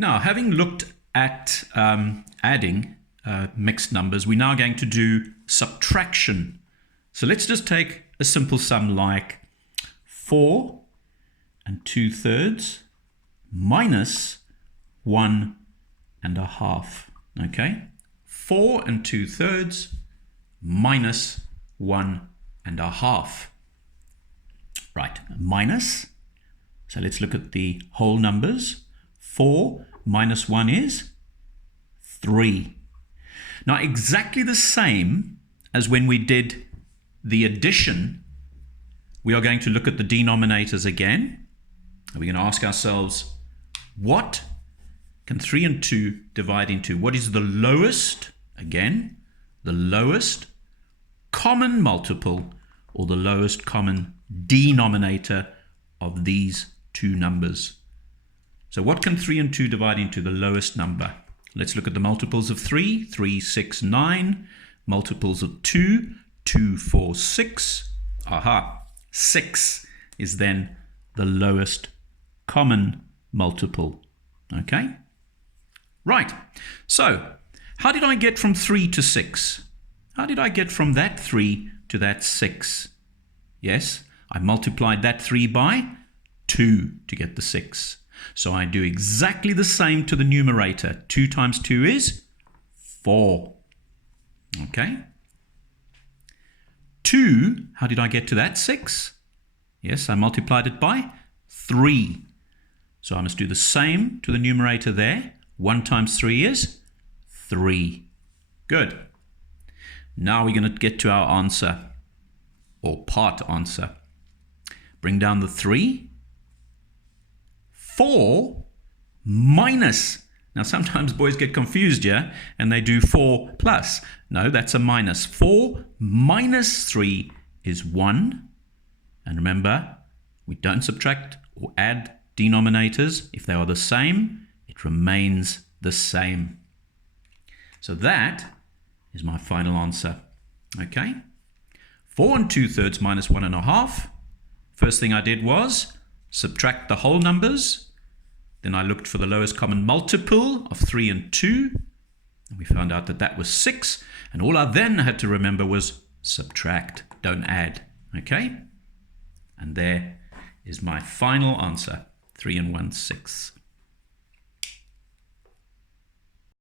Now, having looked at adding mixed numbers, we're now going to do subtraction. So let's just take a simple sum like 4 2/3 minus 1 1/2. Okay, 4 2/3 minus 1 1/2. Right, minus. So let's look at the whole numbers. 4 minus 1 is 3. Now, exactly the same as when we did the addition, we are going to look at the denominators again. We're going to ask ourselves, what can 3 and 2 divide into? What is the lowest, again, the lowest common multiple or the lowest common denominator of these two numbers? So what can 3 and 2 divide into? The lowest number. Let's look at the multiples of 3. 3, 6, 9. Multiples of 2. 2, 4, 6. Aha. 6 is then the lowest common multiple. Okay? Right. So, how did I get from 3 to 6? How did I get from that 3 to that 6? Yes, I multiplied that 3 by 2 to get the 6. So I do exactly the same to the numerator. 2 times 2 is 4. Okay. 2, how did I get to that 6? Yes, I multiplied it by 3. So I must do the same to the numerator there. 1 times 3 is 3. Good. Now we're going to get to our answer, or part answer. Bring down the 3. 4 minus. Now sometimes boys get confused here and they do 4 plus. No, that's a minus. 4 minus 3 is 1. And remember, we don't subtract or add denominators. If they are the same, it remains the same. So that is my final answer. Okay? 4 2/3 minus 1 1/2. First thing I did was subtract the whole numbers. Then I looked for the lowest common multiple of 3 and 2. And we found out that that was 6. And all I then had to remember was subtract, don't add. Okay? And there is my final answer, 3 1/6.